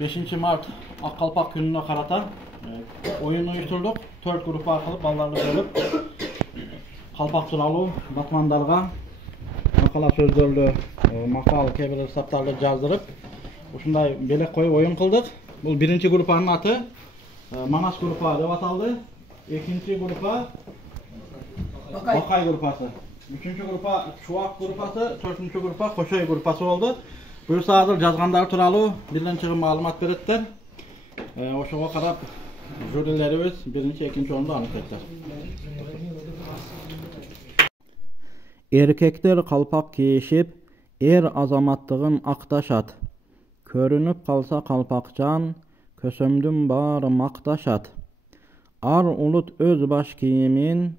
5 Mart Akkalpak gününe karata oyunu uyuштurduk. 4 grup arkalı ballarını bölüp kalpak turalı batmandarga makala sözdörlü makal kebir saptarlı jazdırıp ушундай белек коюп oyun kıldık. Bu birinci grupanın atı Manas grupa dep ataldı. İkinci grupa Bakay grupası. Üçüncü grupa Çuak grupası, dördüncü grupa Koşoy grupası oldu. Buyursa hazır жазгандар тууралуу бирден чыгым маалымат береттер. Ошого карап жюрилерибиz birinci, ikinci orunda anyktaytlar. Erkekler kalpak kiyişip er azamattığın aktaşat. Körünüp kalsa kalpakcan, kösömdüm bari maktaşat. Ar ulut öz baş kiyimin,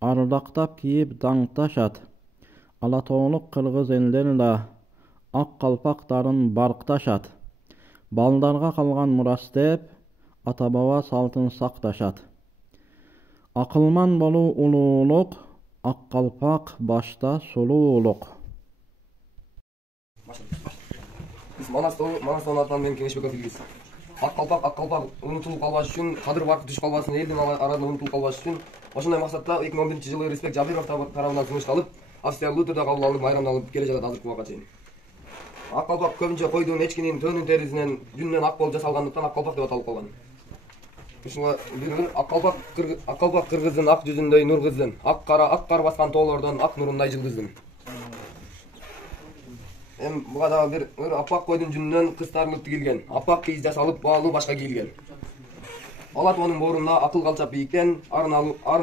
ardaktap kiyip dаңtaşat. Alatoğluk kırgız ellerle ak kalpakların barktaşat. Baldarga kalgan muras dep, ata baba saltın saktaşat. Akılman bolu ululuk, ak kalpak başta sululuk. Biz Manastağın atынан мен Кеңешбеков Илгиз. Ак калпак унутулуп калбаш үчүн, кадыр баркы түшүп калбасын, элдин арасында унутулуп калбаш үчүн ошондой максатта 2011-жылы Респект Жабиров тарабынан сунушталып, официалдуу түрдө кабыл алынып, майрамдалып келе жатат азыркы убакка чейин. Ак калпак көбүнчө койдун, эчкинин төнүн терисинен, жүнүнөн ак болуп жасалгандыктан ак калпак деп аталып калган. Ушуга ак калпак кыргыздын ак жүзүндөй нур кыздын, ак кар баскан тоолордон ак нурундай жылдыздын. Буга дагы бир апак койдун жүнүнөн кыз тарылып тигилген, апак кийиз жасалып, баалуу башка кийилген. Алат онун боорунда акыл калчап бийиктен, ар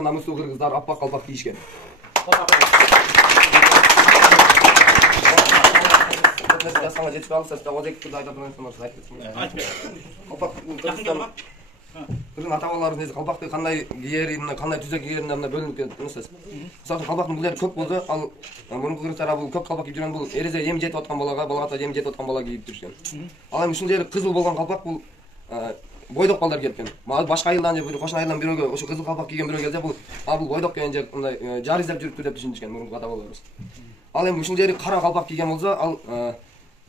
намыстуу кыргыздар апак калпак кийишкен. Жасаңа жетип алса, озек турда айта турган нерсе айтып. Кыргыз ата-бабаларыбыз нерсе калпакты кандай кийерин, кандай түзө кийерин мына бөлүнүп кетет нерсес. Мисалы калпактын бул жери көп болсо, ал мурунку кыргыздар бул көп калпак кийип жүргөн бул эрезе эми жетип аткан балага эми жетип аткан бала кийип жүрүшкөн. Ал эми ушул жери кызыл болгон калпак бул бойдок балдар кеткен. Башка айылдан же кошун айылдан бирөөгө ошо кызыл калпак кийген бирөө келсе, бул бойдок деген же мындай жар издеп жүрүптүр деп түшүнүшкөн мурунку ата-бабаларыбыз. Ал эми ушул жери кара калпак кийген болсо, ал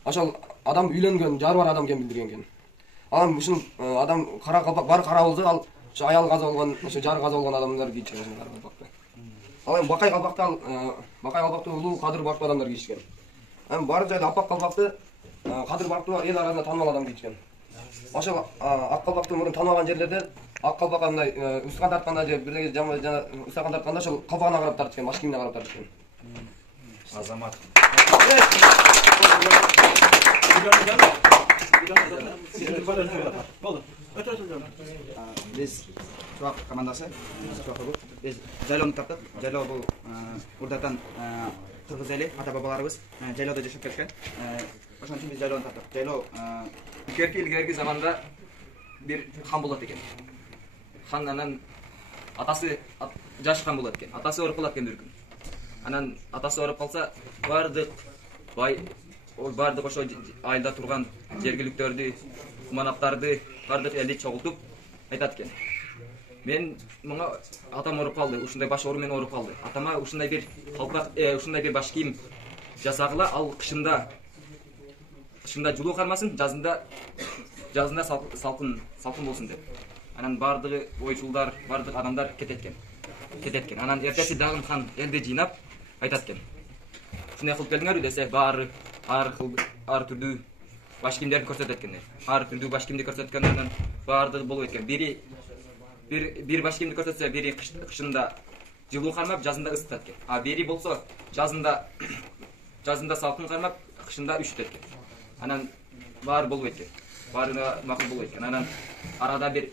ошол адам үйлөнгөн, жары бар адам экенин билдирген экен. Ал эми ушул адам кара калпак бары кара болсо, ал ошо аял каза болгон, ошо жары каза болгон адамдар кийишкен ошол кара калпакты. Ал эми бакай калпакты улуу кадыр барктуу адамдар кийишкен. Эми баары жайда апак калпакты кадыр барктуу эл арасында таанымал адам кийишкен. Ошол ак калпакты мурун таанымаган жерлерде ак калпак андай устган тартканда же бирдеге жана устган тартканда ошол калпагына карап тартышкан, баш кийимине карап тартышкан. Азамат. Biz Çuak komandası, biz Jaylonu taptık. Jaylo bu buradan Kırgız eli, ata-babalarımız Jaylo'da yaşap geçken. Oşun için biz Jaylonu taptık. Jaylo ilgirki zamanda bir han bolat eken. Handan atası жаш хан болот экен. Атасы ооруп калат экен бир күн. Анан атасы ооруп калса, бардык ошо айылда турган жергиликтөрдү, манаптарды, бардык элди чогултуп айтат экен. Мен мага атам ооруп калды, ушундай баш оору менен ооруп калды. Атама ушундай бир калпак, ушундай бир баш кийим жасагыла, ал кышында жылуу кармасын, жазында салкын болсун деп. Анан бардыгы ойчулдар, бардык адамдар кетет экен. Анан эртеси дагы хан элди жыйнап айтат экен. Ушундай кылып келдиңерби десе, баары ар түрдүү баш кийимдерди көрсөтөт экен. Ар түрдүү баш кийимди көрсөткөндөн баардыгы болуп экен. Бир баш кийимди көрсөтсө, бири кышында жылуу кармап, жазында ысытат экен. А бири болсо, жазында салкын кармап, кышында үчүтөт экен. Анан баары болуп экен. Баарына макул болуп экен. Анан арада бир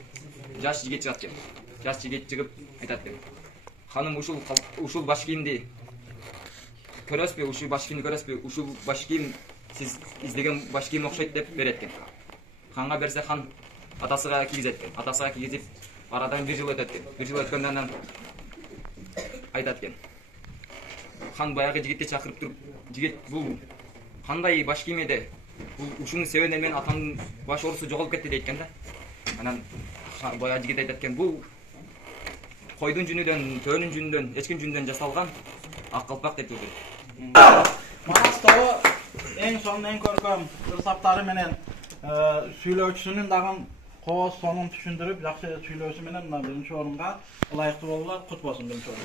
жаш жигит чыгат экен. Жаш жигит чыгып айтат экен. Ханым, ушул баш кийимди көрөсүзбү? Ушул баш кийимди көрөсүзбү? Ушул баш кийим сиз издеген баш кийим окшойт деп берет экен. Ханга берсе, хан атасыга кийгизет экен. Атасыга кийгизип, арадан 1 жыл өтөт экен. 1 жыл өткөндөн анан айтат экен. Хан баягы жигитти чакырып туруп, жигит, бул кандай баш кийим эди? Бул ушунун себебинен мен атамдын баш оорусу жоголуп кетти дейт экен да. Анан баягы жигит айтат экен, бул койдун жүнүдөн, төөнүн жүнүдөн, эчкин жүнүдөн жасалган ак калпак деп жүрдү. Manastağ'ı en son en korkum ırsapları menen Süйлөөчүсүнүн дагы кооз сонун түшүндүрүп, жакшы сүйлөөсү менен мына биринчи орунга ылайыктуу болдулар. Кут болсун биринчи орун.